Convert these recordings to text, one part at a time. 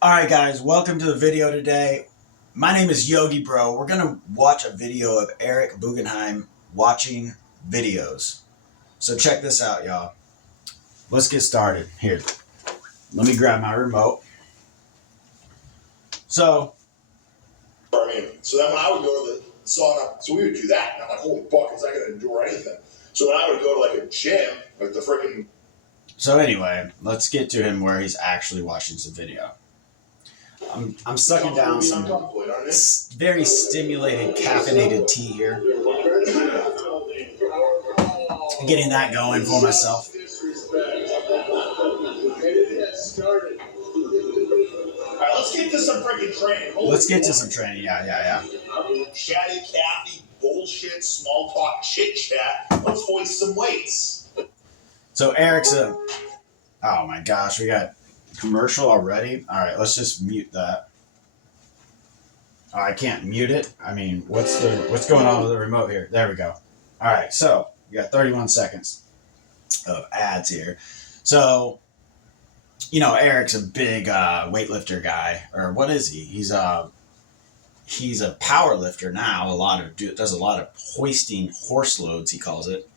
Alright guys, welcome to the video today. My name is Yogi Bro. We're going to watch a video of Eric Bugenhagen watching videos. So check this out, y'all. Let's get started. Here, let me grab my remote. So then when I would go to the sauna, so we would do that, and I'm like, holy fuck, is that going to endure anything? So when I would go to like a gym, like the freaking... So anyway, let's get to him where he's actually watching some video. I'm sucking down some very stimulated, caffeinated tea here. Getting that going for myself. Alright, let's get to some freaking training. Let's get to some training, yeah. Chatty, Cathy, bullshit, small talk, chit chat. Let's hoist some weights. So Eric's oh my gosh, we got commercial already. All right, let's just mute that. Oh, I can't mute it. I mean, what's going on with the remote here? There we go. All right, so we got 31 seconds of ads here. So, you know, Eric's a big weightlifter guy, or what is he? He's a power lifter now. Does a lot of hoisting horse loads, he calls it.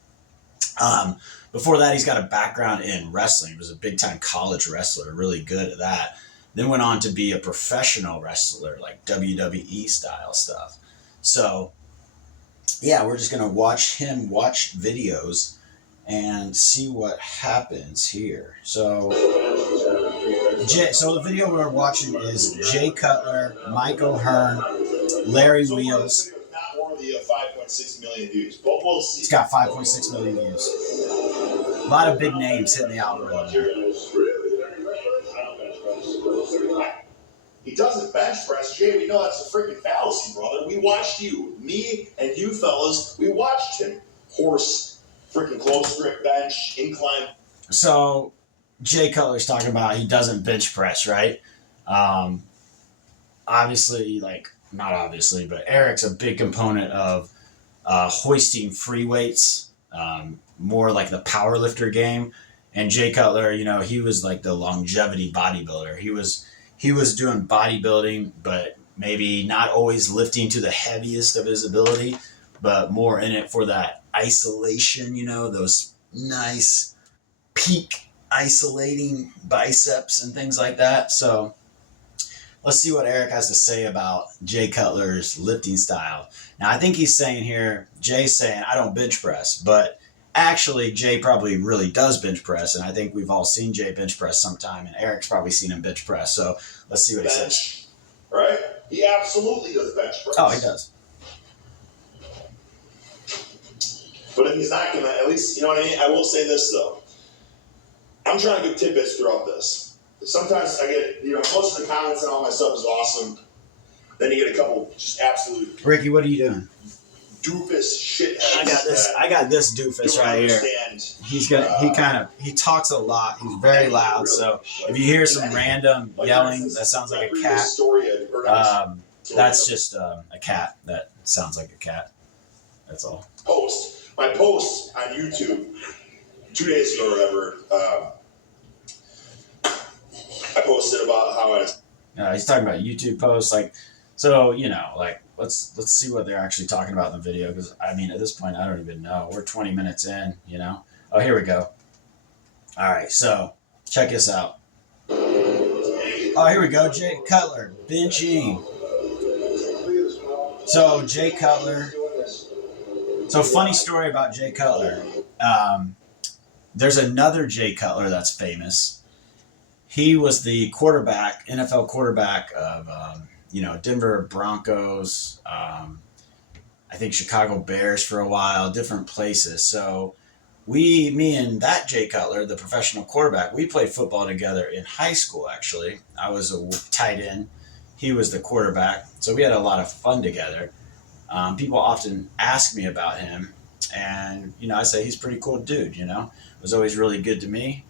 Before that, he's got a background in wrestling. He was a big-time college wrestler, really good at that. Then went on to be a professional wrestler, like WWE style stuff. So, yeah, we're just going to watch him watch videos and see what happens here. So the video we're watching is Jay Cutler, Mike O'Hearn, Larry Wheels. Not worthy of 5.6 million views, but we'll see. It's got 5.6 million views. A lot of big names hitting the algorithm there. He doesn't bench press. Jay, we know that's a freaking fallacy, brother. We watched you. Me and you fellas, we watched him. Horse, freaking close grip bench, incline. So, Jay Cutler's talking about he doesn't bench press, right? Obviously, not obviously, but Eric's a big component of hoisting free weights, more like the power lifter game. And Jay Cutler, you know, he was like the longevity bodybuilder. He was doing bodybuilding, but maybe not always lifting to the heaviest of his ability, but more in it for that isolation, you know, those nice peak isolating biceps and things like that. So let's see what Eric has to say about Jay Cutler's lifting style. Now, I think he's saying here, Jay's saying, I don't bench press, but actually, Jay probably really does bench press, and I think we've all seen Jay bench press sometime, and Eric's probably seen him bench press, so let's see what he says. Right? He absolutely does bench press. Oh, he does. But if he's not going to, at least, you know what I mean? I will say this, though. I'm trying to give tidbits throughout this. Sometimes I get, you know, most of the comments and all my stuff is awesome. Then you get a couple just absolute... Ricky, what are you doing? Doofus shitheads. I got this doofus right here. He talks a lot. He's very loud. So if you hear some random yelling, that sounds like a cat. That's just a cat. That sounds like a cat. That's all. My post on YouTube 2 days ago or whatever. I posted about how he's talking about YouTube posts, so you know, let's see what they're actually talking about in the video, because I mean, at this point, I don't even know. We're 20 minutes in, you know. Oh, here we go. All right, so check this out. Oh, here we go. Jay Cutler benching. So Jay Cutler. So funny story about Jay Cutler. There's another Jay Cutler that's famous. He was the quarterback, NFL quarterback of, Denver Broncos, I think Chicago Bears for a while, different places. So me and that Jay Cutler, the professional quarterback, we played football together in high school, actually. I was a tight end. He was the quarterback. So we had a lot of fun together. People often ask me about him. And, you know, I say he's a pretty cool dude, you know. Was always really good to me.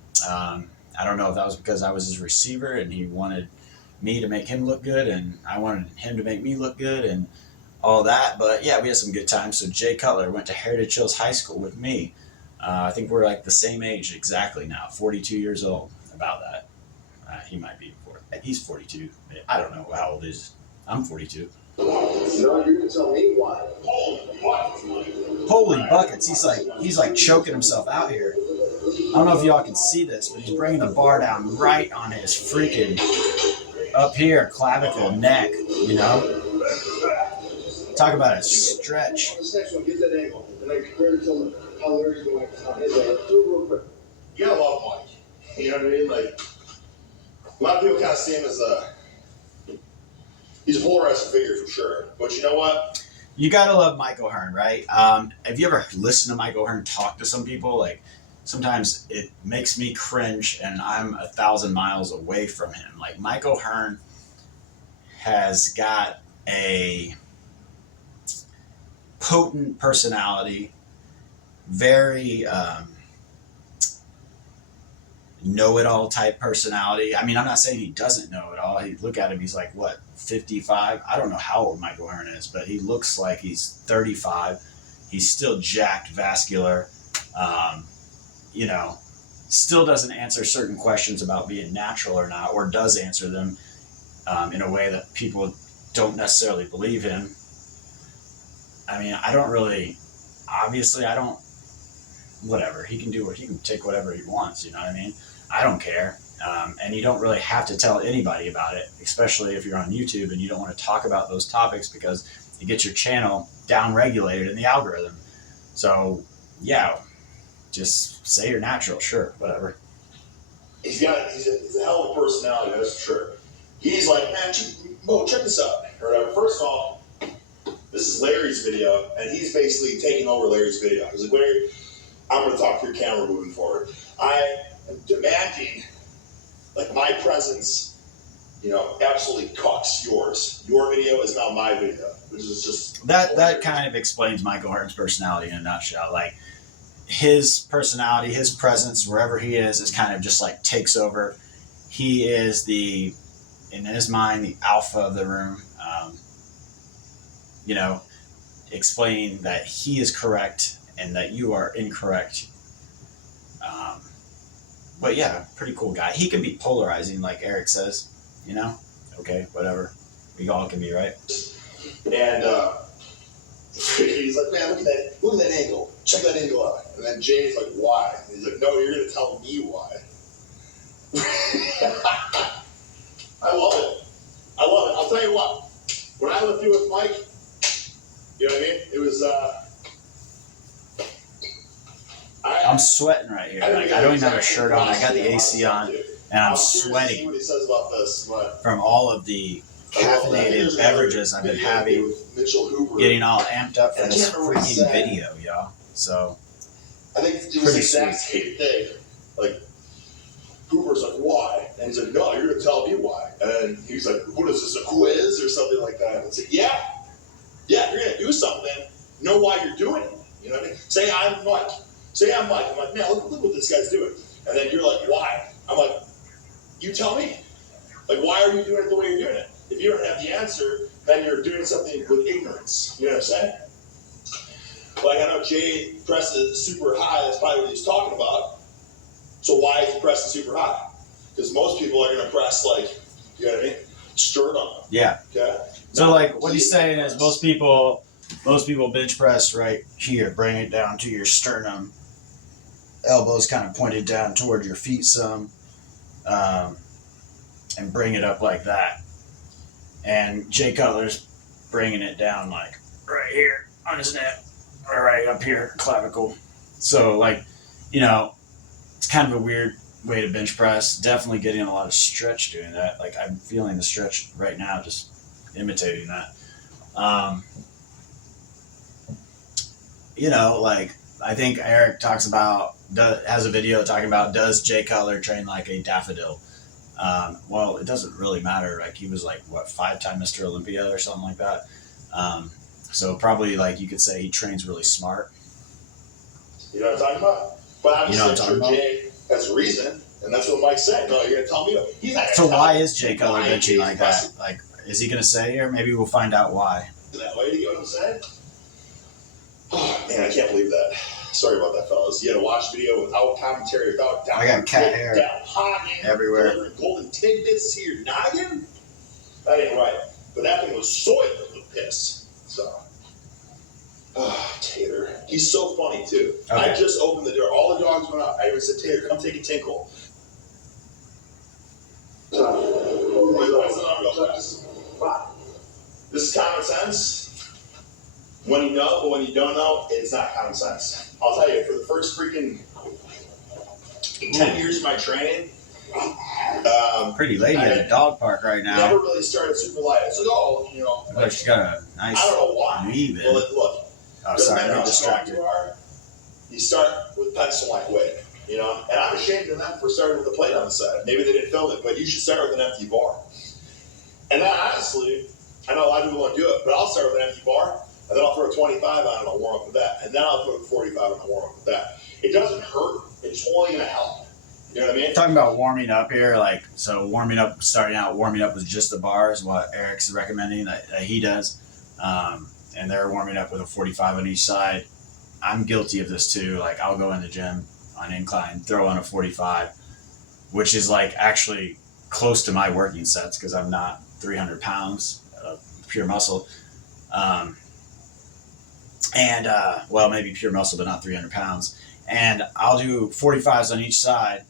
I don't know if that was because I was his receiver and he wanted me to make him look good and I wanted him to make me look good and all that. But yeah, we had some good times. So Jay Cutler went to Heritage Hills High School with me. I think we're like the same age exactly now, 42 years old, about that. He might be before. He's 42. I don't know how old he is. I'm 42. No, you're gonna tell me why. Holy buckets! He's like choking himself out here. I don't know if y'all can see this, but he's bringing the bar down right on his freaking up here clavicle neck. You know, talk about a stretch. This next one, get that angle, and then compare it to how Larry's doing on his end. Do it real quick. You gotta love Mike. You know what I mean? Like, a lot of people kind of see him as he's a polarizing figure for sure. But you know what? You gotta love Mike O'Hearn, right? Have you ever listened to Mike O'Hearn talk to some people? Like, sometimes it makes me cringe, and I'm 1,000 miles away from him. Like, Mike O'Hearn has got a potent personality, very know-it-all type personality. I mean, I'm not saying he doesn't know it all. You look at him, he's like, what, 55? I don't know how old Mike O'Hearn is, but he looks like he's 35. He's still jacked, vascular. You know, still doesn't answer certain questions about being natural or not, or does answer them in a way that people don't necessarily believe him. I mean, I don't really, obviously, I don't, whatever. He can take whatever he wants, you know what I mean? I don't care. And you don't really have to tell anybody about it, especially if you're on YouTube and you don't want to talk about those topics because it gets your channel down-regulated in the algorithm. So, yeah, just say you're natural, sure, whatever. He's a hell of a personality, that's for sure. He's like, man, Mo, check this out, or whatever. First of all, this is Larry's video, and he's basically taking over Larry's video. He's like, Larry, I'm going to talk to your camera moving forward. I am demanding, like, my presence, you know, absolutely cucks yours. Your video is now my video, which is just that kind of explains Mike O'Hearn's personality in a nutshell. Like, his personality, his presence, wherever he is kind of just like takes over. He is in his mind, the alpha of the room. You know, explaining that he is correct and that you are incorrect. But yeah, pretty cool guy. He can be polarizing, like Eric says, you know? Okay, whatever. We all can be, right? And he's like, man, look at that angle. Check that angle out. And then Jay's like, why? And he's like, no, you're going to tell me why. I love it. I'll tell you what. When I lived here with Mike, you know what I mean? It was, I'm sweating right here. Like, I don't even have a shirt on. I got the AC on, and I'm sweating see what he says about this, but from all of the caffeinated beverages I've been having, getting all amped up for this freaking video, y'all. So, I think it was the exact same thing. Like, Cooper's like, why? And he's like, no, you're going to tell me why. And he's like, what is this, a quiz or something like that? And it's like, yeah, if you're going to do something, know why you're doing it. You know what I mean? Say I'm Mike. I'm like, man, look what this guy's doing. And then you're like, why? I'm like, you tell me. Like, why are you doing it the way you're doing it? If you don't have the answer, then you're doing something with ignorance. You know what I'm saying? Like, I know Jay presses super high. That's probably what he's talking about. So why is he pressing super high? Because most people are going to press, like, you know what I mean? Sternum. Yeah. Okay? So, like, what he's saying is most people bench press right here, bring it down to your sternum. Elbows kind of pointed down toward your feet some, and bring it up like that. And Jay Cutler's bringing it down like right here on his neck, or right up here, clavicle. So, like, you know, it's kind of a weird way to bench press. Definitely getting a lot of stretch doing that. Like, I'm feeling the stretch right now, just imitating that. You know, like, I think Eric has a video talking about, does Jay Cutler train like a daffodil? Well, it doesn't really matter. Like, he was like, what, 5-time Mr. Olympia or something like that. So probably, like, you could say he trains really smart. You know what I'm talking about? But I'm just sure Jay has a reason, and that's what Mike's saying. No, you're going to tell me. He's not so why is Jay Cutler benching like that? Like, is he going to say here? Maybe we'll find out why. That way, you know what I'm saying? Oh, man, I can't believe that. Sorry about that, fellas. You had to watch video without commentary, without I got cat hair everywhere. Delivering golden tidbits to your noggin? That ain't right. But that thing was soiled with piss. So, Tater. He's so funny, too. Okay. I just opened the door. All the dogs went up. I even said, Tater, come take a tinkle. This is common sense. When you know, but when you don't know, it's not common sense. I'll tell you, for the first freaking 10 years of my training, Pretty lady at a dog park right now. Never really started super light. It's like, oh, you know. Looks like she's got a nice I don't know why. weave in. Well, look. Oh, sorry, I'm distracted. You start with pencil-like weight, you know. And I'm ashamed of them for starting with a plate on the side. Maybe they didn't film it, but you should start with an empty bar. And then, honestly, I know a lot of people won't do it, but I'll start with an empty bar, and then I'll throw a 25 on and I'll warm up with that. And then I'll throw a 45 and I'll warm up with that. It doesn't hurt. It's only going to help. You know what I mean? Talking about warming up here, like, so warming up with just the bars, what Eric's recommending that he does. And they're warming up with a 45 on each side. I'm guilty of this too. Like, I'll go in the gym on incline, throw on a 45, which is like actually close to my working sets because I'm not 300 pounds of pure muscle. Well, maybe pure muscle, but not 300 pounds. And I'll do 45s on each side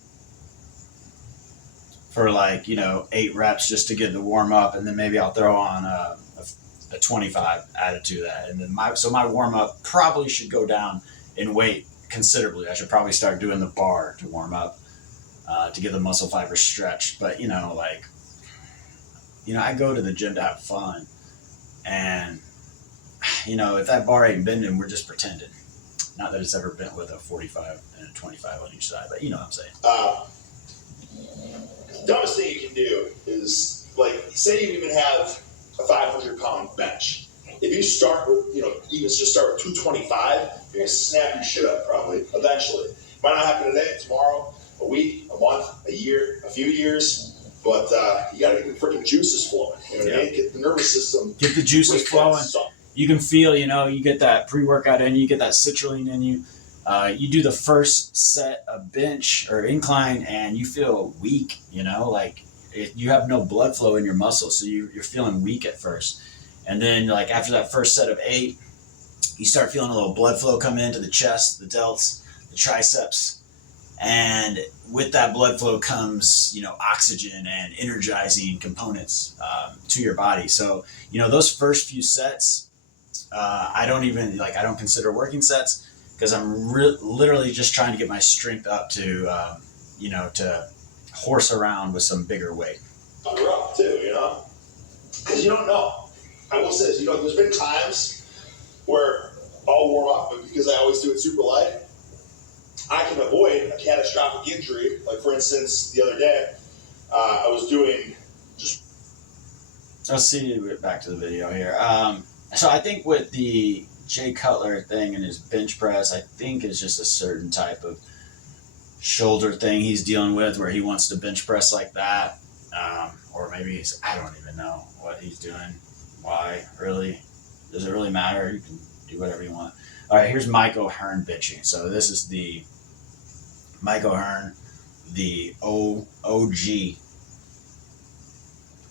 for 8 reps just to get the warm up. And then maybe I'll throw on a 25 added to that. And then my warm up probably should go down in weight considerably. I should probably start doing the bar to warm up to get the muscle fibers stretched. But, I go to the gym to have fun. And, if that bar ain't bending, we're just pretending. Not that it's ever bent with a 45 and a 25 on each side, but you know what I'm saying. Dumbest thing you can do is, say you even have a 500-pound bench. If you start with, even just start with 225, you're going to snap your shit up probably, eventually. Might not happen today, tomorrow, a week, a month, a year, a few years, but you got to get the freaking juices flowing. You know what I mean? Get the nervous system. Get the juices flowing. You can feel, you get that pre-workout in you, get that citrulline in you. You do the first set of bench or incline and you feel weak, you have no blood flow in your muscles. So you're feeling weak at first. And then after that first set of 8, you start feeling a little blood flow come into the chest, the delts, the triceps. And with that blood flow comes, oxygen and energizing components to your body. So, those first few sets, I don't consider working sets because I'm literally just trying to get my strength up to, to horse around with some bigger weight. On the rough too, because you don't know. I will say this, there's been times where I'll warm up, but because I always do it super light, I can avoid a catastrophic injury. Like for instance, the other day, I was doing just. Let's see. Back to the video here. So I think with the Jay Cutler thing and his bench press, I think is just a certain type of shoulder thing he's dealing with where he wants to bench press like that. Or maybe I don't even know what he's doing. Why? Really? Does it really matter? You can do whatever you want. All right, here's Mike O'Hearn benching. So this is the Mike O'Hearn, the OG.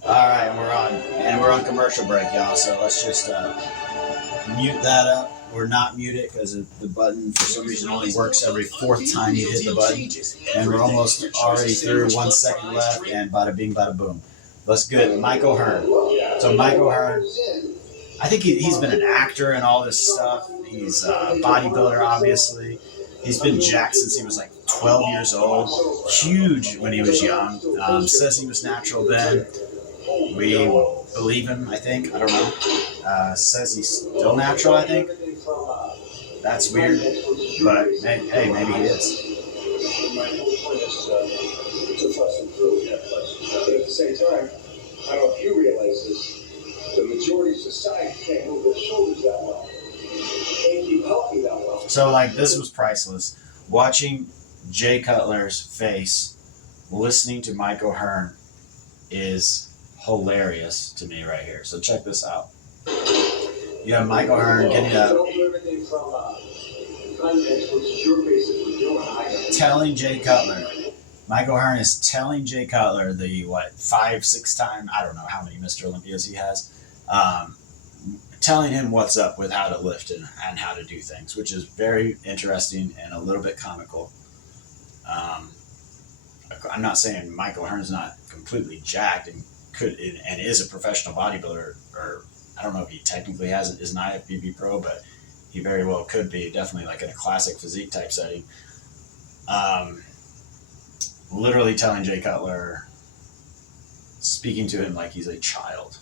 All right, we're on commercial break, y'all. So let's just mute that up or not mute it because the button for some reason only works every 4th time you hit the button. And we're almost already through 1 second left, and bada bing, bada boom. Let's get Mike O'Hearn. So Mike O'Hearn, I think he's been an actor and all this stuff. He's a bodybuilder, obviously. He's been jacked since he was 12 years old. Huge when he was young. Says he was natural then. We believe him, I think. I don't know. Says he's still natural, I think. That's weird. But, hey, maybe he is. But at the same time, I don't know if you realize this, the majority of society can't move their shoulders that well. Can't keep healthy that well. So, this was priceless. Watching Jay Cutler's face, listening to Mike O'Hearn is hilarious to me right here. So check this out. You have Mike O'Hearn getting up. Context, what's your basis for doing? I Telling Jay Cutler. Michael Hearn is telling Jay Cutler, the 5-6 time, I don't know how many Mr. Olympias he has, telling him what's up with how to lift and how to do things, which is very interesting and a little bit comical. I'm not saying Michael Hearn's not completely jacked and is a professional bodybuilder, or I don't know if he technically is an IFBB pro, but he very well could be, definitely like in a classic physique type setting. Literally telling Jay Cutler, speaking to him like he's a child,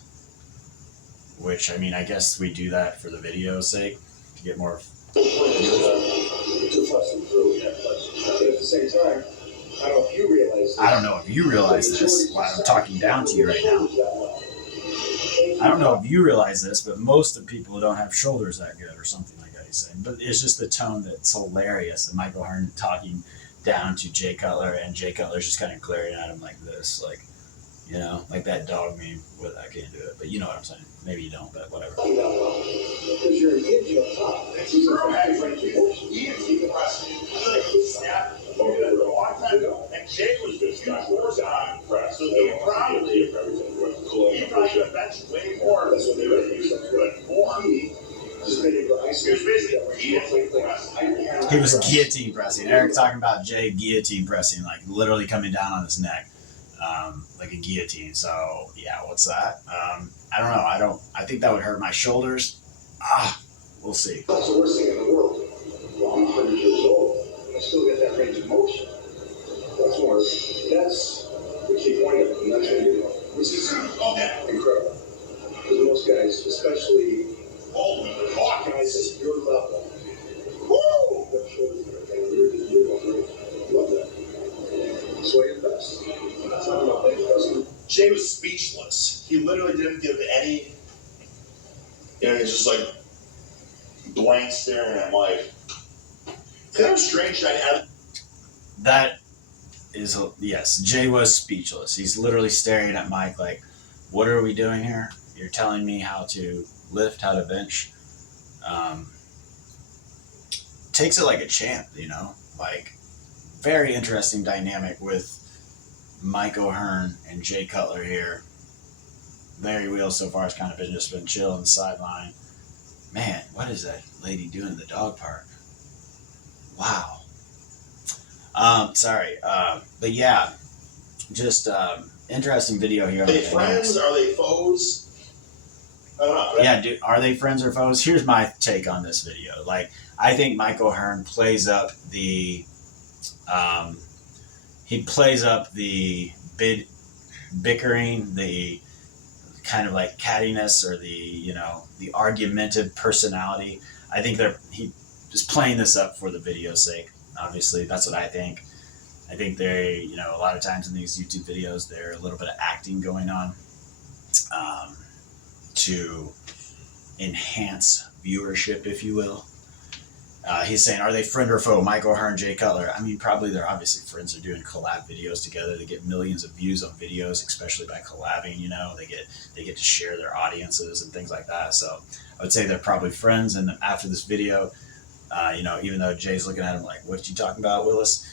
which, I mean, I guess we do that for the video's sake to get more. Too fast and through, yeah. But at the same time, I don't know if you realize this. I don't know if you realize this while I'm talking down to you right now. I don't know if you realize this, but most of the people don't have shoulders that good or something like that, he's saying. But it's just the tone that's hilarious. And Michael Hearn talking down to Jay Cutler, and Jay Cutler's just kind of glaring at him like this, like, you know, like that dog meme. I can't do it, but you know what I'm saying. Maybe you don't, but whatever. Because you're an idiot up top. That's true. He is impressive. I feel like he snapped a long time ago, and Jay was just on press. So he probably could have benched way more. That's what they were using. More. Just made it go. He was basically He was guillotine pressing. Eric talking about Jay guillotine pressing, like literally coming down on his neck, like a guillotine. So yeah, what's that? I don't know. I think that would hurt my shoulders. We'll see. That's the worst thing in the world. Well, I'm 100 years old, and I still get that range of motion. That's what keep pointing at, and that's what you know. Which is incredible. Because most guys, especially guys at your level, their shoulders are okay. You're going great. Love that. That's why you're the best. That's not about bench pressing. Jay was speechless. He literally didn't give any. You know, he's just like blank staring at Mike. Kind of strange. That is, yes, Jay was speechless. He's literally staring at Mike like, what are we doing here? You're telling me how to lift, how to bench. Takes it like a champ, you know? Like, very interesting dynamic with Michael Hearn and Jay Cutler here. Larry Wheels so far has kind of been chill on the sideline. Man, what is that lady doing in the dog park? Wow. Sorry. But yeah, just interesting video here. Are they friends? Are they foes? I don't know. Yeah, dude, are they friends or foes? Here's my take on this video. Like, I think Michael Hearn plays up the bickering, the kind of like cattiness, or the argumentative personality. I think he is playing this up for the video's sake. Obviously, that's what I think. I think they, a lot of times in these YouTube videos, there's a little bit of acting going on to enhance viewership, if you will. He's saying, are they friend or foe? Michael Hearn, Jay Cutler. I mean, probably they're obviously friends. They're doing collab videos together. They get millions of views on videos, especially by collabing. They get to share their audiences and things like that. So I would say they're probably friends. And after this video, even though Jay's looking at him like, what you talking about, Willis?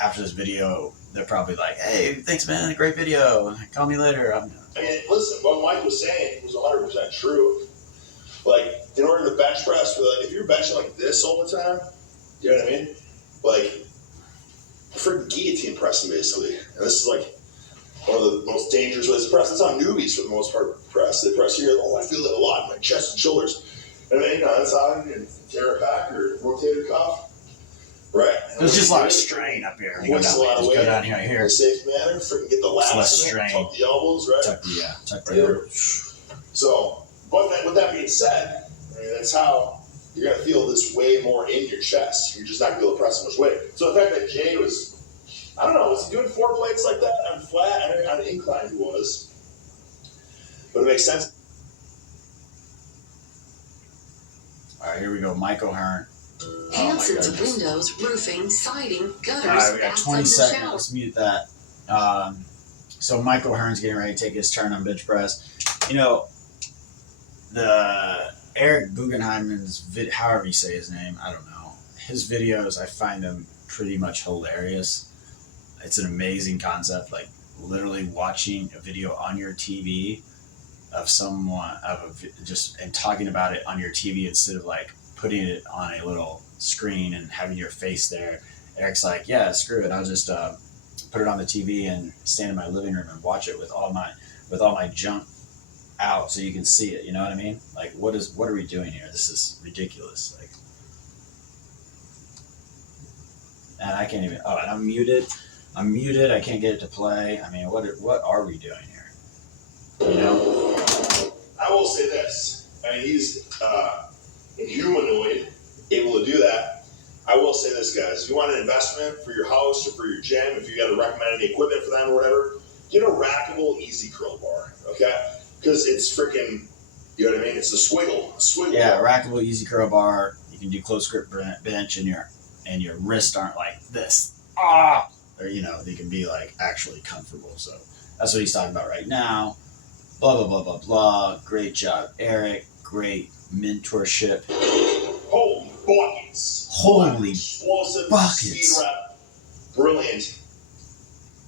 After this video, they're probably like, hey, thanks, man. Great video. Call me later. I mean, listen, what Mike was saying was 100% true. Like, in order to bench press, if you're benching like this all the time, you know what I mean? Like, freaking guillotine pressing, basically. And this is like one of the most dangerous ways to press. That's how newbies, for the most part, press. They press here. Oh, I feel it a lot in my chest and shoulders. And then, that's how you can tear it back or rotate a cuff. Right. There's just a lot of strain up here. You go down here. In a safe manner. Freaking get the lats in there. Tuck the elbows, right? Tuck the elbows. So, but with that being said, I mean, that's how you're going to feel this way more in your chest. You're just not going to be able to press so much weight. So the fact that Jay was, I don't know, was he doing 4 plates like that on flat? I mean, on incline he was. But it makes sense. All right, here we go. Michael Hearn. Hanson's windows, roofing, siding, gutters, all right, we got bathtub, 20 and seconds. shower. Let's mute that. So Michael Hearn's getting ready to take his turn on bench press. The Eric Bugenhagen's however you say his name, I don't know. his videos, I find them pretty much hilarious. It's an amazing concept, like literally watching a video on your TV of someone just and talking about it on your TV instead of like putting it on a little screen and having your face there. Eric's like, yeah, screw it. I'll just put it on the TV and stand in my living room and watch it with all my junk out so you can see it. You know what I mean? Like, what are we doing here? This is ridiculous. Like, and I can't even. Oh, and I'm muted. I can't get it to play. I mean, what are we doing here? You know? I will say this. I mean, he's humanoid, able to do that. I will say this, guys. If you want an investment for your house or for your gym, if you got to recommend any equipment for them or whatever, get a rackable easy curl bar, okay? Because it's freaking, you know what I mean? It's a swiggle. Yeah, rackable easy curl bar. You can do close grip bench, and your wrists aren't like this. Or they can be like actually comfortable. So that's what he's talking about right now. Blah blah blah blah blah. Great job, Eric. Great mentorship. Holy buckets! Holy explosive buckets! Speed rep, brilliant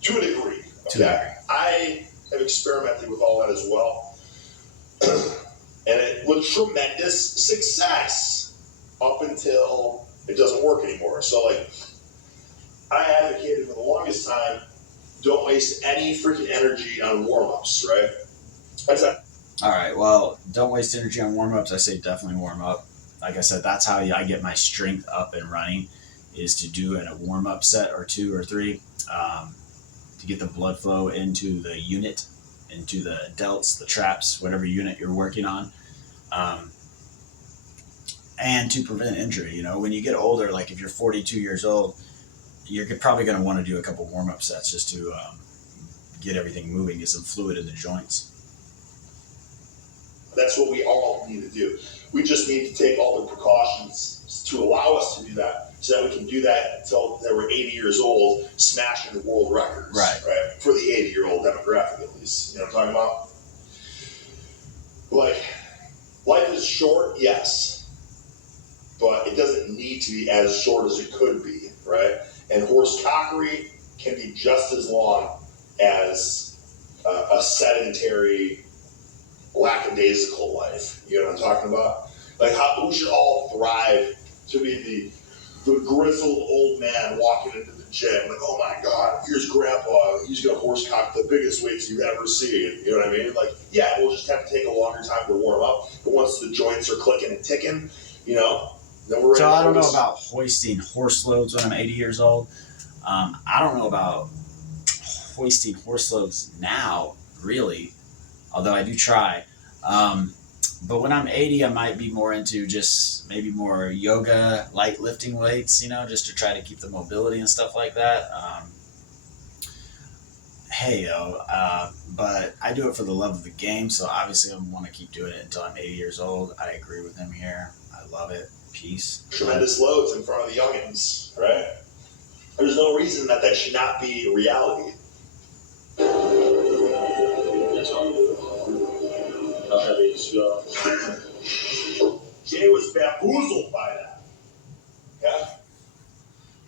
to a degree. Okay, I have experimented with all that as well, and it was tremendous success up until it doesn't work anymore. So like, I advocated for the longest time, don't waste any freaking energy on warm-ups, right? All right, well, don't waste energy on warm-ups. I say definitely warm up. Like I said, that's how I get my strength up and running, is to do a warm-up set or 2 or 3 to get the blood flow into the unit, into the delts, the traps, whatever unit you're working on, and to prevent injury. When you get older, like if you're 42 years old, you're probably going to want to do a couple warm-up sets just to get everything moving, get some fluid in the joints. That's what we all need to do. We just need to take all the precautions to allow us to do that, so that we can do that until we're 80 years old, smashing the world records. Right. For the 80-year-old demographic, at least. You know what I'm talking about? Like, life is short, yes, but it doesn't need to be as short as it could be, right? And horse cockery can be just as long as a sedentary, lackadaisical life. You know what I'm talking about? Like, we should all thrive to be the grizzled old man walking into the gym. Like, oh my God, here's Grandpa. He's gonna horse cock the biggest weights you've ever seen. You know what I mean? Like, yeah, we'll just have to take a longer time to warm up. But once the joints are clicking and ticking, then we're ready. So I don't know about hoisting horse loads when I'm 80 years old. I don't know about hoisting horse loads now, really, although I do try. But when I'm 80, I might be more into just maybe more yoga, light lifting weights, just to try to keep the mobility and stuff like that. But I do it for the love of the game, so obviously I want to keep doing it until I'm 80 years old. I agree with him here. I love it. Peace. Tremendous loads in front of the youngins, right? There's no reason that should not be reality. That's all. Jay was bamboozled by that. Yeah?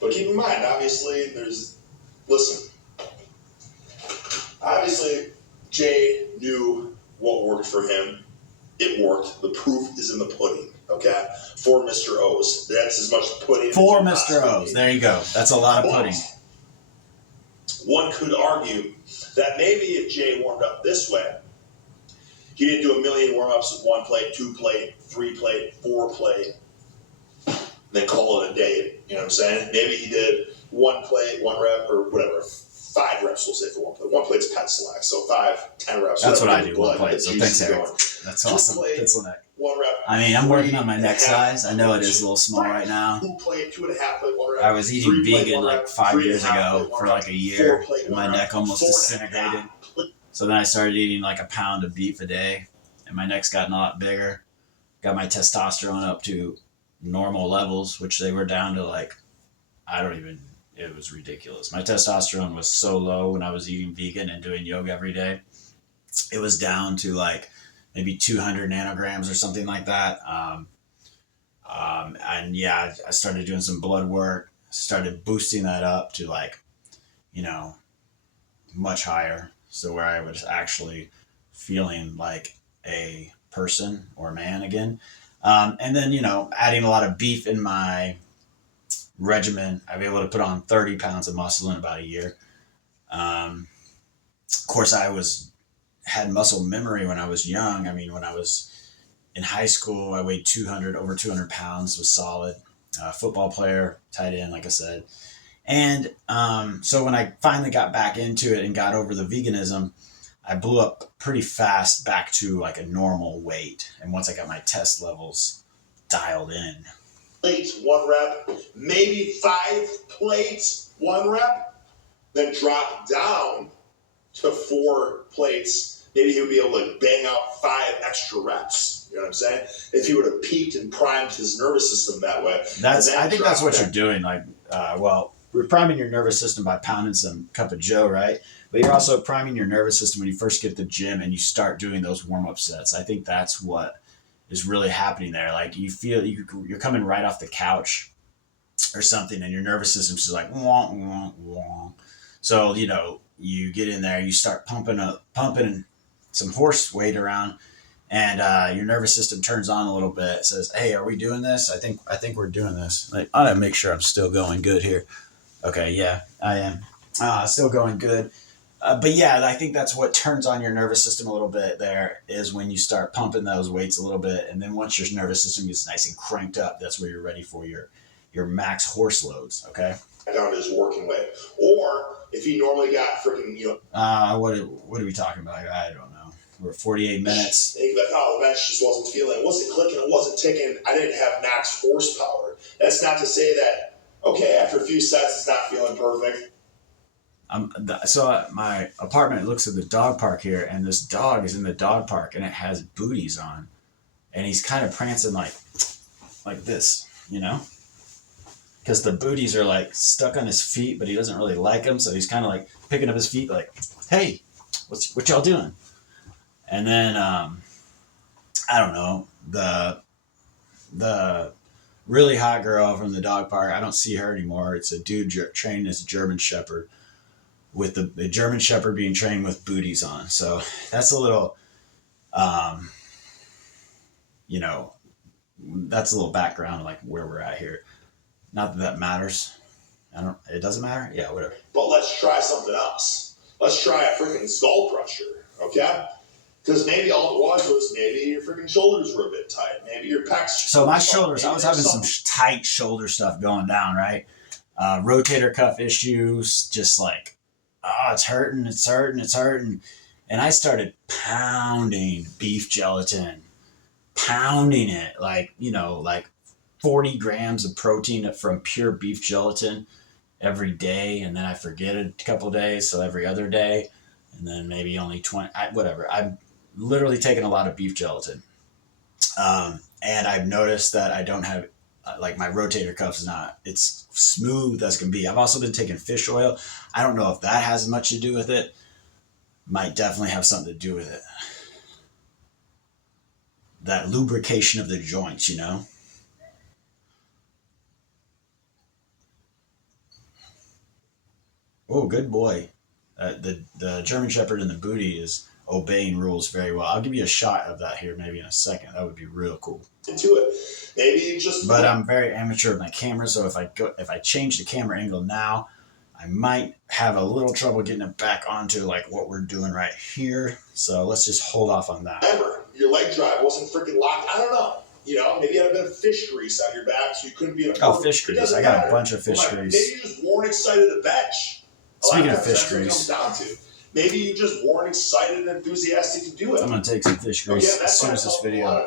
But keep in mind, obviously, obviously, Jay knew what worked for him. It worked. The proof is in the pudding, okay? For Mr. O's. That's as much pudding. For Mr. O's. There you go. That's a lot of pudding. One could argue that maybe if Jay warmed up this way, he didn't do a million warm-ups with 1 plate, 2 plate, 3 plate, 4 plate, then call it a day. You know what I'm saying? Maybe he did 1 plate, 1 rep, or whatever. 5 reps, we'll say, for 1 plate. 1 plate's pencil select, so 5, 10 reps. That's what I do, 1 plate. So thanks, Eric. That's awesome. Pencil neck. 1 rep. I mean, I'm working on my neck size. I know it is a little small right now. 2 plate, 2.5 plate, 1 rep. I was eating vegan like 5 years ago for like a year, and my neck almost disintegrated. So then I started eating like a pound of beef a day, and my neck's gotten a lot bigger. Got my testosterone up to normal levels, which they were down to like, it was ridiculous. My testosterone was so low when I was eating vegan and doing yoga every day. It was down to like maybe 200 nanograms or something like that. And yeah, I started doing some blood work, started boosting that up to like, you know, much higher. So where I was actually feeling like a person or a man again. And then, you know, adding a lot of beef in my regimen, I've been able to put on 30 pounds of muscle in about a year. Of course, had muscle memory when I was young. I mean, when I was in high school, I weighed over 200 pounds, was solid. Football player, tight end, like I said. And so when I finally got back into it and got over the veganism, I blew up pretty fast back to like a normal weight. And once I got my test levels dialed in. Plates, 1 rep, maybe 5 plates, 1 rep, then drop down to 4 plates. Maybe he would be able to bang out 5 extra reps. You know what I'm saying? If he would have peaked and primed his nervous system that way. I think that's what you're doing. Like, we're priming your nervous system by pounding some cup of Joe, right? But you're also priming your nervous system when you first get to the gym and you start doing those warm-up sets. I think that's what is really happening there. Like you feel you're coming right off the couch or something and your nervous system's just like, wah, wah, wah. So, you know, you get in there, you start pumping some horse weight around, and your nervous system turns on a little bit. It says, "Hey, are we doing this? I think we're doing this. Like, I gotta make sure I'm still going good here." Okay, yeah, I am. Still going good. But yeah, I think that's what turns on your nervous system a little bit there is when you start pumping those weights a little bit. And then once your nervous system gets nice and cranked up, that's where you're ready for your max horse loads. Okay. Down his working weight. Or if he normally got freaking, what are we talking about here? I don't know. We're at 48 minutes. And he'd be like, oh, the bench just wasn't feeling, it wasn't clicking, it wasn't ticking. I didn't have max horsepower. That's not to say that, okay, after a few sets, it's not feeling perfect. So my apartment looks at the dog park here, and this dog is in the dog park, and it has booties on, and he's kind of prancing like this, you know, because the booties are like stuck on his feet, but he doesn't really like them, so he's kind of like picking up his feet, like, "Hey, what y'all doing?" And then I don't know, the really hot girl from the dog park. I don't see her anymore. It's a dude trained as a German Shepherd, with the German Shepherd being trained with booties on. So that's a little, you know, that's a little background, like where we're at here. Not that matters. It doesn't matter. Yeah, whatever. But let's try something else. Let's try a freaking skull crusher. Okay. Because maybe all it was maybe your freaking shoulders were a bit tight. Maybe your pecs. So my shoulders, I was having some tight shoulder stuff going down, right? Rotator cuff issues, just like, oh, it's hurting. And I started pounding beef gelatin, pounding it like 40 grams of protein from pure beef gelatin every day. And then I forget it a couple of days. So every other day, and then maybe only 20, whatever. I'm literally taking a lot of beef gelatin. And I've noticed that I don't have, like my rotator cuff it's smooth as can be. I've also been taking fish oil. I don't know if that has much to do with it. Might definitely have something to do with it. That lubrication of the joints, you know? Oh, good boy. The German Shepherd and the booty is obeying rules very well. I'll give you a shot of that here maybe in a second. That would be real cool. Into it. Maybe you just. But I'm very amateur with my camera, so if I change the camera angle now, I might have a little trouble getting it back onto like what we're doing right here. So let's just hold off on that. Remember, your leg drive wasn't freaking locked. I don't know. You know, maybe you had a bit of fish grease on your back, so you couldn't be in a. Oh, fish grease! I got a bunch of fish grease. Maybe you just weren't excited to bench. Speaking of fish grease, down to. Maybe you just weren't excited and enthusiastic to do it. I'm gonna take some fish grease as soon as this video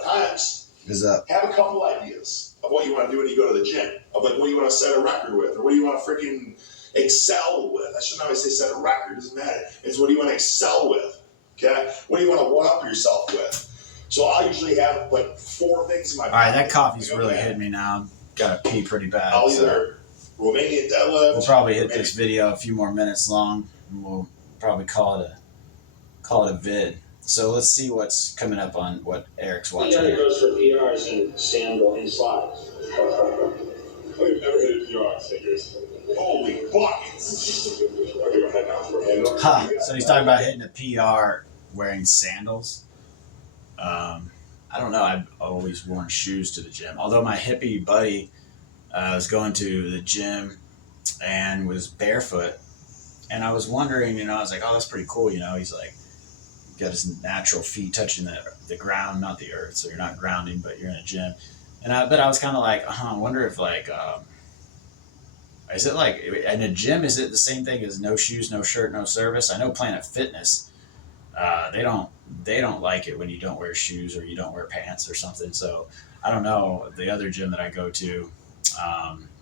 is up. Have a couple ideas of what you want to do when you go to the gym. Of like what you want to set a record with, or what do you want to freaking excel with. I shouldn't always say set a record. It doesn't matter. It's what do you want to excel with. Okay. What do you want to one up yourself with? So I'll usually have like 4 things in my. All right, that coffee's really hitting me now. Gotta pee pretty bad. I'll either Romanian deadlift. We'll probably hit this video a few more minutes long, and we'll probably call it a vid. So let's see what's coming up on what Eric's watching. He goes for PRs and Sandal in slides. I've never hit a PR on sneakers. Holy buckets! Okay, go ahead now for a handle. Huh. So he's talking about hitting a PR wearing sandals. I don't know. I've always worn shoes to the gym. Although my hippie buddy was going to the gym and was barefoot. And I was wondering, I was like, oh, that's pretty cool. He's like, got his natural feet touching the ground, not the earth. So you're not grounding, but you're in a gym. But I was kind of like, I wonder if is it like in a gym, is it the same thing as no shoes, no shirt, no service? I know Planet Fitness, they don't like it when you don't wear shoes or you don't wear pants or something. So I don't know. The other gym that I go to,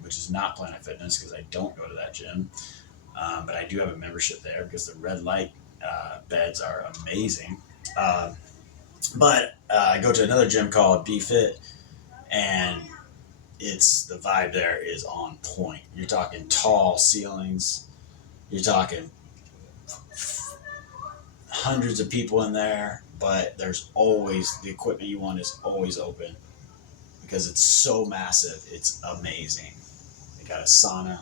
which is not Planet Fitness because I don't go to that gym, but I do have a membership there because the red light beds are amazing. But I go to another gym called Be Fit, and the vibe there is on point. You're talking tall ceilings. You're talking hundreds of people in there, but there's always the equipment you want is always open because it's so massive. It's amazing. They got a sauna.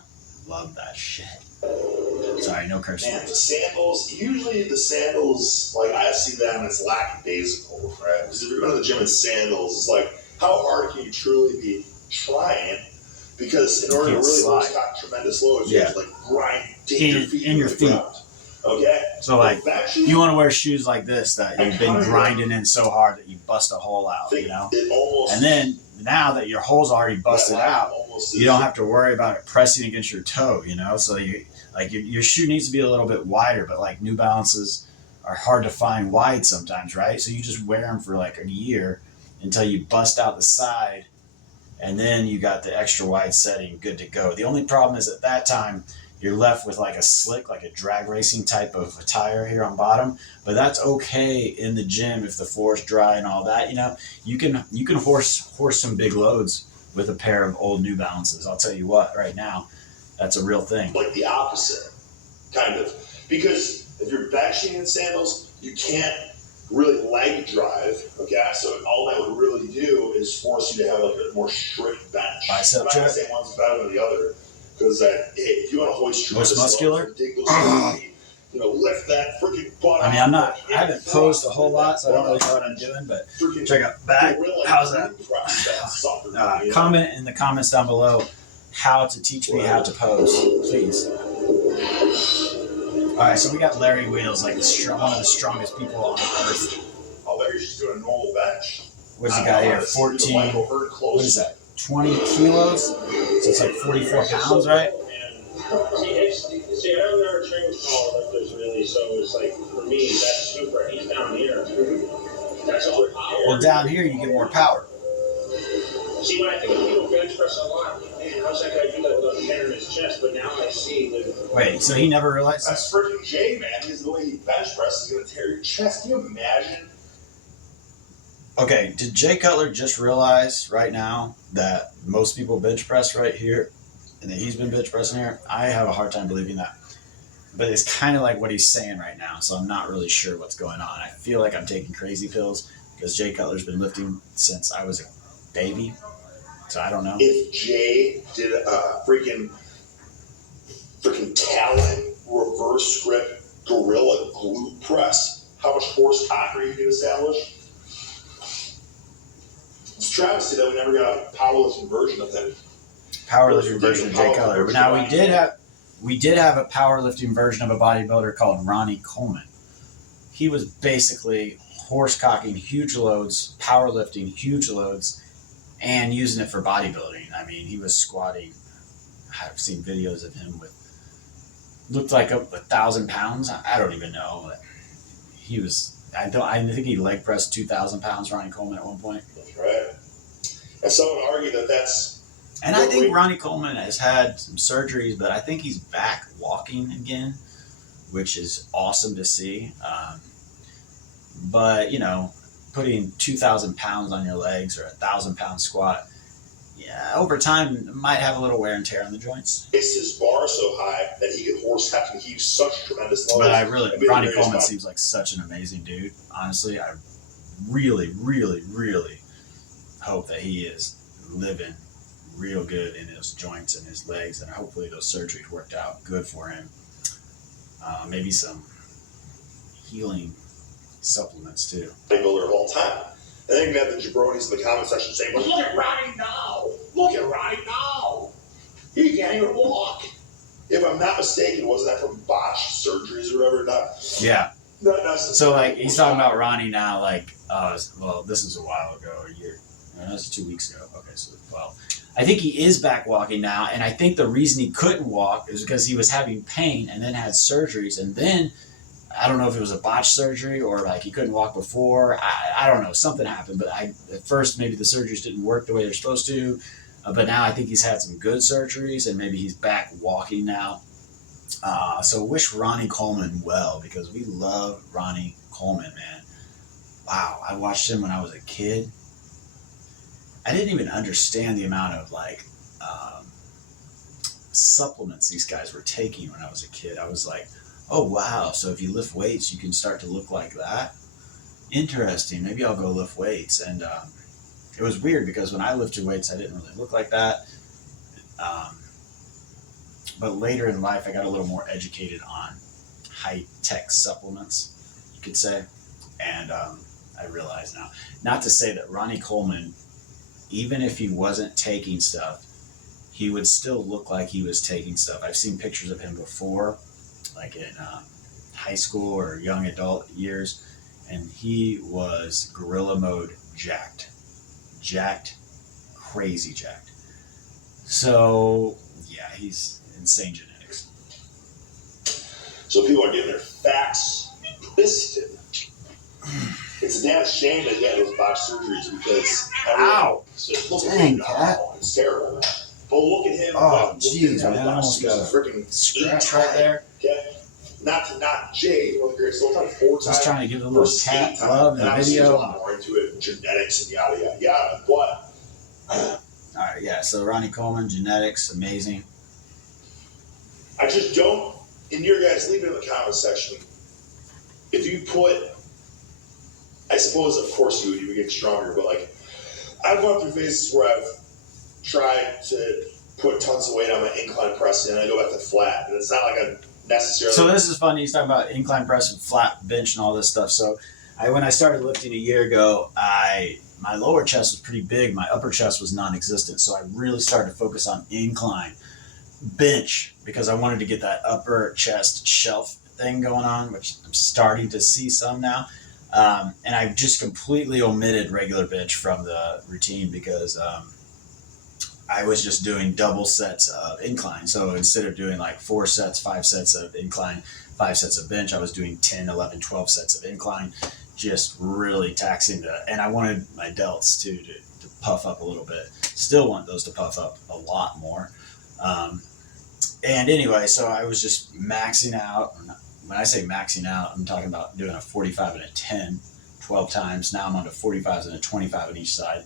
Love that shit. Sorry, no cursing. Man, the sandals, usually the sandals, like I see them as lackadaisical, right? Because if you're going to the gym in sandals, it's like, how hard can you truly be trying? Because in order to really work out tremendous loads, you have to like grind in your feet. Ground. Okay? So like, you want to wear shoes like this that you've been grinding in so hard that you bust a hole out, And then now that your hole's already busted out, you don't have to worry about it pressing against your toe, So your shoe needs to be a little bit wider, but like New Balances are hard to find wide sometimes, right? So you just wear them for like a year until you bust out the side, and then you got the extra wide setting good to go. The only problem is at that time you're left with like a slick, like a drag racing type of tire here on bottom, but that's okay in the gym if the floor's dry and all that. You can horse some big loads with a pair of old New Balances. I'll tell you what, right now, that's a real thing. Like the opposite, kind of, because if you're benching in sandals, you can't really leg drive. Okay, so all that would really do is force you to have like a more strict bench. Bicep I'm not gonna say one's better than the other. Because if you want to hoist most muscular, dig those lift that freaking butt. I mean, I haven't posed a whole lot, so I don't really know what I'm doing. But check out back. How's that? Comment in the comments down below how to teach me how to pose, please. All right, so we got Larry Wheels, like one of the strongest people on earth. Oh, Larry's just doing a normal bench. What's he got here? 14. What is that? 20 kilos? So it's like 44 pounds, right? See, I've never trained powerlifters really, so it's like, for me, that's super. He's down here. That's all power. Well, down here, you get more power. See, when I think of people bench press a lot, man, how's that guy do that without a hair in his chest? But now I see that. Wait, so he never realized that's freaking Jay, man. Because the way he bench presses is going to tear your chest. Can you imagine? Okay, did Jay Cutler just realize right now that most people bench press right here and that he's been bench pressing here? I have a hard time believing that. But it's kind of like what he's saying right now, so I'm not really sure what's going on. I feel like I'm taking crazy pills because Jay Cutler's been lifting since I was a baby, so I don't know. If Jay did a freaking talon reverse grip gorilla glute press, how much horsepower you can establish? It's a travesty that we never got a powerlifting version of that. Powerlifting version of Jay Cutler. Now we did have a powerlifting version of a bodybuilder called Ronnie Coleman. He was basically horse-cocking huge loads, powerlifting huge loads, and using it for bodybuilding. I mean, he was squatting. I've seen videos of him with looked like 1,000 pounds. I don't even know, but he was. I think he leg pressed 2,000 pounds. Ronnie Coleman at one point. That's right. And some would argue that that's. And I think Ronnie Coleman has had some surgeries, but I think he's back walking again, which is awesome to see. But, putting 2,000 pounds on your legs or 1,000-pound squat, yeah, over time might have a little wear and tear on the joints. It's his bar so high that he could and heave such tremendous loads. But Ronnie Coleman seems like such an amazing dude. Honestly, I really, really, really hope that he is living real good in his joints and his legs, and hopefully those surgeries worked out good for him. Maybe some healing supplements too. Bodybuilder of all time. And then you have the jabronis in the comment section saying, but look at Ronnie now! Look at Ronnie now! He can't even walk! If I'm not mistaken, wasn't that from botched surgeries or whatever? Yeah. Not So like he's talking about Ronnie now, like well, this is a while ago, a year. No, this is 2 weeks ago. Okay, so well, I think he is back walking now, and I think the reason he couldn't walk is because he was having pain and then had surgeries, and then I don't know if it was a botched surgery or like he couldn't walk before. I don't know, something happened, but at first maybe the surgeries didn't work the way they're supposed to. But now I think he's had some good surgeries and maybe he's back walking now. So wish Ronnie Coleman well, because we love Ronnie Coleman, man. Wow, I watched him when I was a kid. I didn't even understand the amount of like supplements these guys were taking when I was a kid. I was like, oh wow, so if you lift weights you can start to look like that? Interesting, maybe I'll go lift weights. And it was weird because when I lifted weights I didn't really look like that. But later in life I got a little more educated on high-tech supplements, you could say. And I realize now, not to say that Ronnie Coleman, even if he wasn't taking stuff, he would still look like he was taking stuff. I've seen pictures of him before, like in high school or young adult years, and he was gorilla mode jacked, crazy jacked. So yeah, he's insane genetics. So people are getting their facts twisted. It's a damn shame that he had those botched surgeries because Ow! Dang, cat. It's terrible. But look at him. Oh, jeez, man, I almost got a freaking scratch right there. Okay? Not Jay, one of the greatest all time, 4 times. Just trying to give a little cat love in the video. A lot more into it, genetics and yada yada yada. But all right, yeah. So Ronnie Coleman, genetics, amazing. I just don't. And you guys, leave it in the comment section. If you put, I suppose, of course, you would get stronger. But like, I've gone through phases where I've tried to put tons of weight on my incline press, and I go back to flat, and it's not like I'm necessarily. So this is funny. He's talking about incline press and flat bench and all this stuff. So when I started lifting a year ago, my lower chest was pretty big. My upper chest was non-existent. So I really started to focus on incline bench because I wanted to get that upper chest shelf thing going on, which I'm starting to see some now. And I just completely omitted regular bench from the routine because I was just doing double sets of incline. So instead of doing like 4 sets, 5 sets of incline, 5 sets of bench, I was doing 10, 11, 12 sets of incline, just really taxing and I wanted my delts too to puff up a little bit. Still want those to puff up a lot more. And anyway, so I was just maxing out. When I say maxing out, I'm talking about doing a 45 and a 10, 12 times. Now I'm on to 45s and a 25 on each side.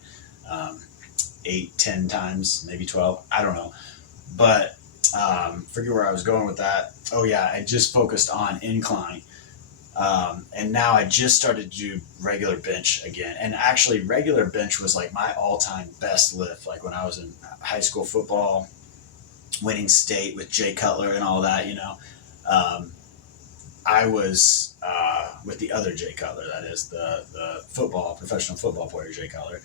8, 10 times, maybe 12. I don't know. But forget where I was going with that. Oh yeah, I just focused on incline. And now I just started to do regular bench again. And actually regular bench was like my all-time best lift. Like when I was in high school football, winning state with Jay Cutler and all that, you know. I was with the other Jay Cutler, that is the professional football player Jay Cutler.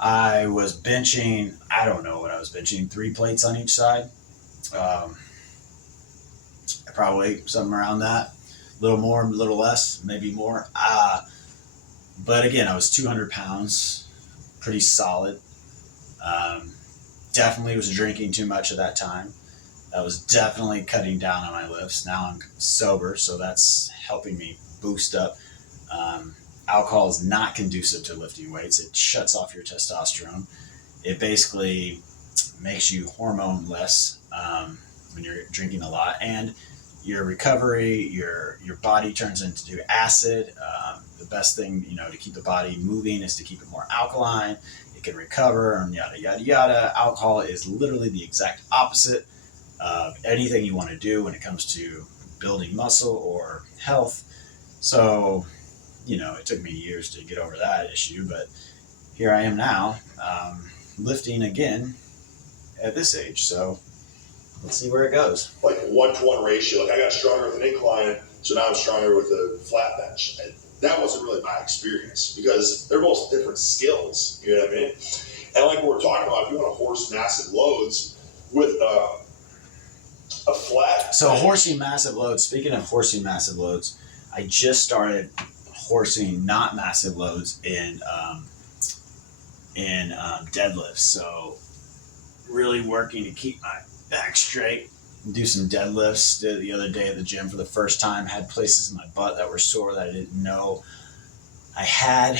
I was benching, I don't know what I was benching, 3 plates on each side. Probably something around that. A little more, a little less, maybe more. But again, I was 200 pounds, pretty solid. Definitely was drinking too much at that time. That was definitely cutting down on my lifts. Now I'm sober, so that's helping me boost up. Alcohol is not conducive to lifting weights. It shuts off your testosterone. It basically makes you hormone-less when you're drinking a lot. And your recovery, your body turns into acid. The best thing, to keep the body moving is to keep it more alkaline. It can recover and yada, yada, yada. Alcohol is literally the exact opposite of anything you want to do when it comes to building muscle or health. So, it took me years to get over that issue, but here I am now, lifting again, at this age. So let's see where it goes. Like 1-to-1 ratio. Like I got stronger with an incline, so now I'm stronger with a flat bench. And that wasn't really my experience because they're both different skills. You know what I mean? And like we're talking about, if you want to horse massive loads with a flat. So horsing massive loads. Speaking of horsing massive loads, I just started horsing not massive loads in deadlifts. So really working to keep my back straight. Do some deadlifts. Did it the other day at the gym for the first time. Had places in my butt that were sore that I didn't know I had.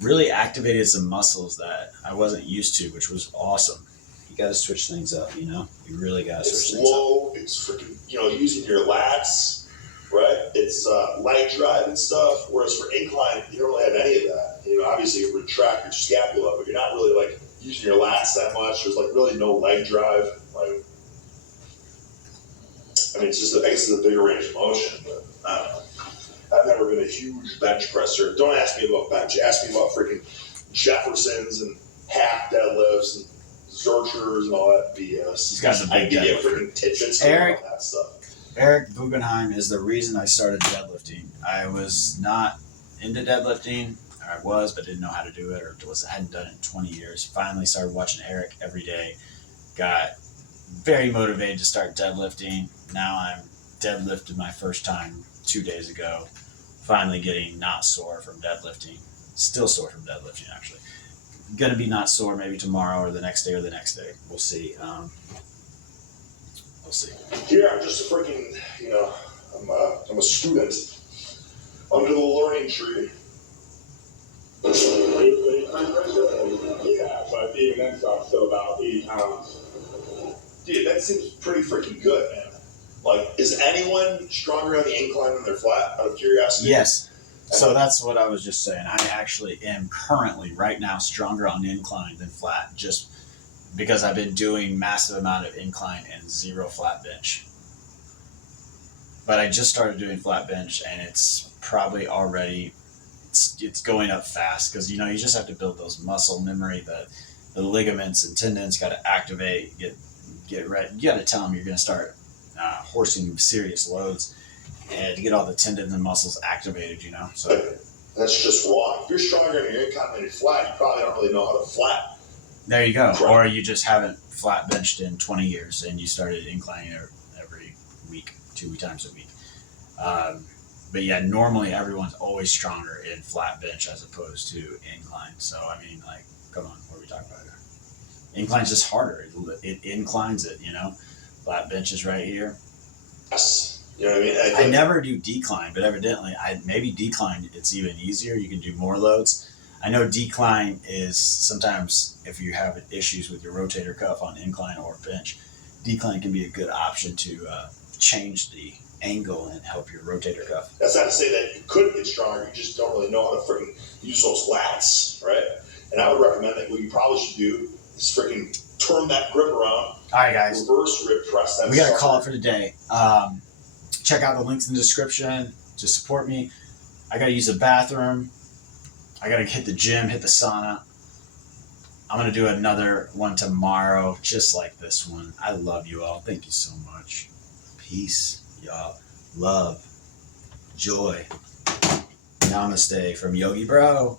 Really activated some muscles that I wasn't used to, which was awesome. You got to switch things up, you know? You really got to switch things up. It's low. It's freaking, using your lats, right? It's leg drive and stuff. Whereas for incline, you don't really have any of that. Obviously you retract your scapula, but you're not really like using your lats that much. There's like really no leg drive. Like, I mean, it's just, I guess it's a bigger range of motion, but I don't know. I've never been a huge bench presser. Don't ask me about bench. Ask me about freaking Jeffersons and half deadlifts and Zerchers and all that BS. These guys are big. I can give you freaking tidbits Eric, about that stuff. Eric Bugenhagen is the reason I started deadlifting. I was not into deadlifting. I was, but didn't know how to do it, or hadn't done it in 20 years. Finally started watching Eric every day. Got very motivated to start deadlifting. Now I'm deadlifted my first time 2 days ago. Finally getting not sore from deadlifting. Still sore from deadlifting, actually. Gonna be not sore maybe tomorrow or the next day or the next day. We'll see. We'll see. Here I'm just a freaking, I'm a student under the learning tree. Yeah, but even then, so I'm still about 80 pounds. Dude, that seems pretty freaking good, man. Like, is anyone stronger on the incline than their flat, out of curiosity? Yes. So that's what I was just saying. I actually am currently, right now, stronger on incline than flat, just because I've been doing massive amount of incline and zero flat bench. But I just started doing flat bench, and it's probably already, it's going up fast, because, you just have to build those muscle memory, the ligaments and tendons got to activate, get ready. You got to tell them you're going to start horsing serious loads and to get all the tendons and muscles activated, So that's just wrong. If you're stronger in your incline than your flat, you probably don't really know how to flat. There you go. Right. Or you just haven't flat benched in 20 years and you started inclining every week, 2 times a week. But yeah, normally everyone's always stronger in flat bench as opposed to incline. So, I mean, like, come on, what are we talking about here? Incline's just harder. It inclines it, Flat bench is right here. Yes. You know what I mean? I never do decline, but evidently, maybe decline, it's even easier. You can do more loads. I know decline is sometimes, if you have issues with your rotator cuff on incline or bench, decline can be a good option to change the angle and help your rotator cuff. That's not to say that you couldn't get stronger. You just don't really know how to freaking use those lats, right? And I would recommend that what you probably should do is freaking turn that grip around. All right, guys. Reverse grip press that. We got to call it for today. Check out the links in the description to support me. I got to use the bathroom. I got to hit the gym, hit the sauna. I'm going to do another one tomorrow, just like this one. I love you all. Thank you so much. Peace, y'all. Love, joy. Namaste from Yogi Bro.